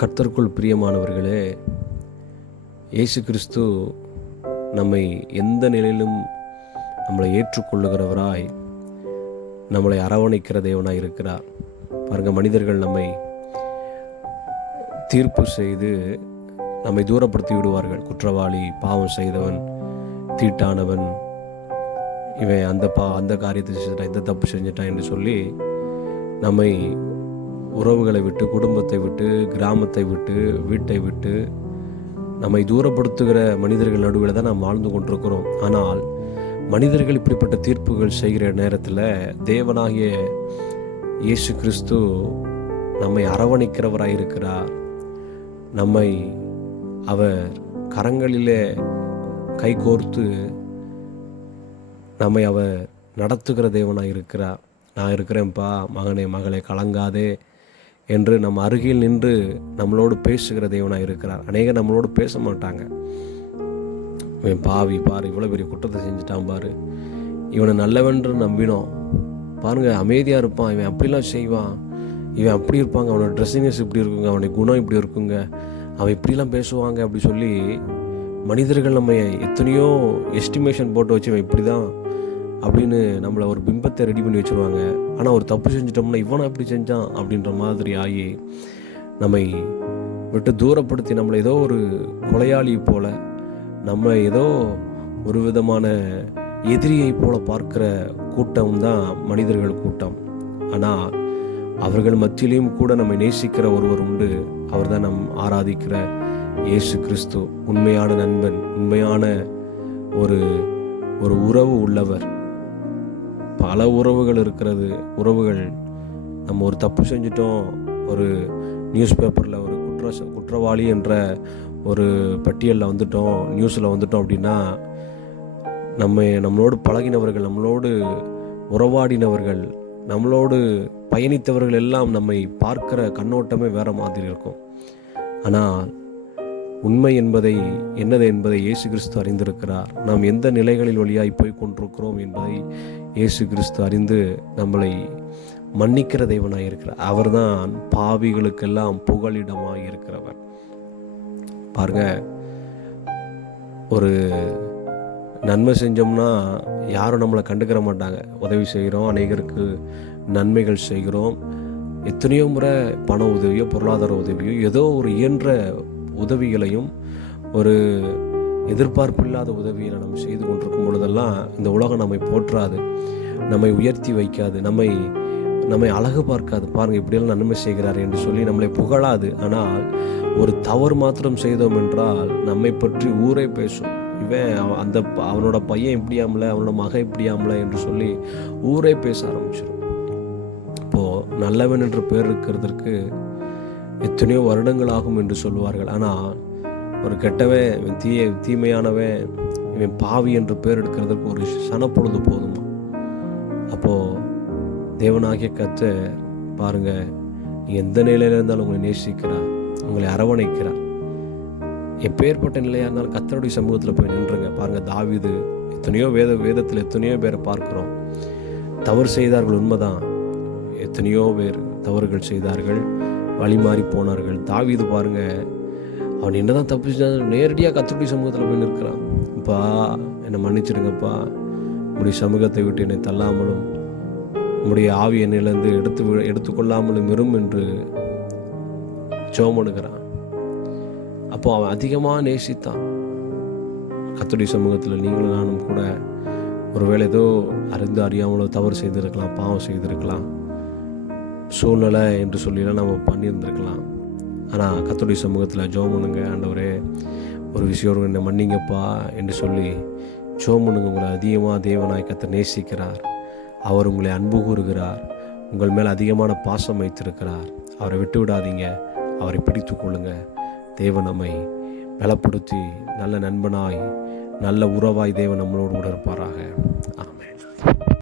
கர்த்தருக்குள் பிரியமானவர்களே, இயேசு கிறிஸ்து நம்மை எந்த நிலையிலும் நம்மளை ஏற்றுக்கொள்ளுகிறவராய், நம்மளை அரவணைக்கிற தேவனாய் இருக்கிறார். பாருங்கள், மனிதர்கள் நம்மை தீர்ப்பு செய்து நம்மை தூரப்படுத்தி விடுவார்கள். குற்றவாளி, பாவம் செய்தவன், தீட்டானவன், இவன் அந்த காரியத்தை செஞ்சிட்டான், இந்த தப்பு செஞ்சிட்டான் என்று சொல்லி நம்மை உறவுகளை விட்டு, குடும்பத்தை விட்டு, கிராமத்தை விட்டு, வீட்டை விட்டு நம்மை தூரப்படுத்துகிற மனிதர்கள் நடுவில் தான் நாம் வாழ்ந்து கொண்டிருக்கிறோம். ஆனால் மனிதர்கள் இப்படிப்பட்ட தீர்ப்புகள் செய்கிற நேரத்தில் தேவனாகிய இயேசு கிறிஸ்து நம்மை அரவணைக்கிறவராய் இருக்கிறார். நம்மை அவர் கரங்களிலே கைகோர்த்து நம்மை அவர் நடத்துகிற தேவனாய் இருக்கிறார். நான் இருக்கிறேன்ப்பா, மகனே மகளே கலங்காதே என்று நம்ம அருகில் நின்று நம்மளோடு பேசுகிற தேவனாக இருக்கிறார். அநேகர் நம்மளோடு பேச மாட்டாங்க. இவன் பாவி பாரு, இவ்வளோ பெரிய குற்றத்தை செஞ்சுட்டான் பாரு, இவனை நல்லவென்று நம்பினோம் பாருங்கள், அமைதியாக இருப்பான், இவன் அப்படிலாம் செய்வான், இவன் அப்படி இருப்பாங்க, அவனோட ட்ரெஸ்ஸிங்ஸ் இப்படி இருக்குங்க, அவனுடைய குணம் இப்படி இருக்குங்க, அவன் இப்படிலாம் பேசுவாங்க அப்படி சொல்லி மனிதர்கள் நம்ம எத்தனையோ எஸ்டிமேஷன் போட்டு வச்சு இவன் இப்படி தான் அப்படின்னு நம்மளை ஒரு பிம்பத்தை ரெடி பண்ணி வச்சுருவாங்க. ஆனால் ஒரு தப்பு செஞ்சிட்டோம்னா இவனை எப்படி செஞ்சான் அப்படின்ற மாதிரி ஆகி நம்மை விட்டு தூரப்படுத்தி நம்மளை ஏதோ ஒரு கொலையாளி போல, நம்ம ஏதோ ஒரு விதமான எதிரியை போல பார்க்கிற கூட்டம் தான் மனிதர்கள் கூட்டம். ஆனால் அவர்கள் மத்தியிலையும் கூட நம்மை நேசிக்கிற ஒருவர் உண்டு. அவர் தான் நம் ஆராதிக்கிற இயேசு கிறிஸ்து. உண்மையான நண்பன், உண்மையான ஒரு உறவு உள்ளவர். பல உறவுகள் இருக்கிறது. உறவுகள், நம்ம ஒரு தப்பு செஞ்சிட்டோம், ஒரு நியூஸ் பேப்பரில் ஒரு குற்றவாளி என்ற ஒரு பட்டியலில் வந்துட்டோம், நியூஸில் வந்துட்டோம் அப்படின்னா நம்மளோடு பழகினவர்கள், நம்மளோடு உறவாடினவர்கள், நம்மளோடு பயணித்தவர்கள் எல்லாம் நம்மை பார்க்கிற கண்ணோட்டமே வேறு மாதிரி இருக்கும். ஆனால் உண்மை என்னது என்பதை இயேசு கிறிஸ்து அறிந்திருக்கிறார். நாம் எந்த நிலைகளில் வழியாய் போய் கொண்டிருக்கிறோம் என்பதை இயேசு கிறிஸ்து அறிந்து நம்மளை மன்னிக்கிற தேவனாய் இருக்கிறார். அவர்தான் பாவிகளுக்கெல்லாம் புகலிடமாய் இருக்கிறவர். பாருங்க, ஒரு நன்மை செஞ்சோம்னா யாரும் நம்மளை கண்டுக்கிற மாட்டாங்க. உதவி செய்கிறோம், அநேகருக்கு நன்மைகள் செய்கிறோம், எத்தனையோ முறை பண உதவியோ பொருளாதார உதவியோ ஏதோ ஒரு இயன்ற உதவிகளையும் ஒரு எதிர்பார்ப்பில்லாத உதவியை நம்ம செய்து கொண்டிருக்கும் பொழுதெல்லாம் இந்த உலகம் நம்மை போற்றாது, நம்மை உயர்த்தி வைக்காது, நம்மை அழகு பார்க்காது. பாருங்கள், இப்படியெல்லாம் நன்மை செய்கிறார் என்று சொல்லி நம்மளை புகழாது. ஆனால் ஒரு தவறு மாத்திரம் செய்தோம் என்றால் நம்மை பற்றி ஊரே பேசும். இவன் அவனோட பையன் இப்படியாமல, அவனோட மகன் இப்படியாமல என்று சொல்லி ஊரே பேச ஆரம்பிச்சிடும். இப்போது நல்லவன் என்ற பேர் இருக்கிறதற்கு எத்தனையோ வருடங்கள் ஆகும் என்று சொல்வார்கள். ஆனால் ஒரு கெட்டவன், இவன் தீமையானவன், இவன் பாவி என்று பேர் எடுக்கிறதுக்கு ஒரு சனப்பொழுது போதுமா? அப்போது தேவனாகிய கர்த்தர் பாருங்கள், எந்த நிலையில் இருந்தாலும் உங்களை நேசிக்கிறார், உங்களை அரவணைக்கிறார். எப்பேற்பட்ட நிலையாக இருந்தாலும் கர்த்தருடைய சமூகத்தில் போய் நின்றுங்க. பாருங்கள், தாவீது, எத்தனையோ வேதத்தில் எத்தனையோ பேரை பார்க்குறோம், தவறு செய்தார்கள், உண்மைதான், எத்தனையோ பேர் தவறுகள் செய்தார்கள், வழி மாறி போனார்கள். தாவீது பாருங்க, அவன் என்னதான் தப்பு செஞ்சாலும் நேரடியாக கர்த்தருடைய சமூகத்தில் போய் நிற்கிறான். அப்பா என்னை மன்னிச்சிடுங்கப்பா, உங்களுடைய சமூகத்தை விட்டு என்னை தள்ளாமலும் உங்களுடைய ஆவி என்னிலிருந்து எடுத்துக்கொள்ளாமலும் இரும் என்று ஜெபம் பண்ணுகிறான். அப்போ அவன் அதிகமாக நேசித்தான். கர்த்தருடைய சமூகத்தில் நீங்களும் நானும் கூட ஒருவேளை ஏதோ அறியாமலோ தவறு செய்திருக்கலாம், பாவம் செய்திருக்கலாம், சூழ்நிலை என்று சொல்லிலாம் நம்ம பண்ணியிருந்திருக்கலாம். ஆனால் கர்த்தருடைய சமூகத்தில் ஜெபம் பண்ணுங்க. ஆண்டவரே, ஒரு விஷயம் என்னை மன்னிங்கப்பா என்று சொல்லி ஜெபம் பண்ணுங்க. உங்களை அதிகமாக தேவனாய் கர்த்தர் நேசிக்கிறார். அவர் உங்களை அன்பு கூறுகிறார், உங்கள் மேல் அதிகமான பாசம் வைத்திருக்கிறார். அவரை விட்டு விடாதீங்க, அவரை பிடித்து கொள்ளுங்க. தேவன் நம்மை பலப்படுத்தி நல்ல நண்பனாய், நல்ல உறவாய் தேவன் நம்மளோடு கூட இருப்பாராக. ஆமென்.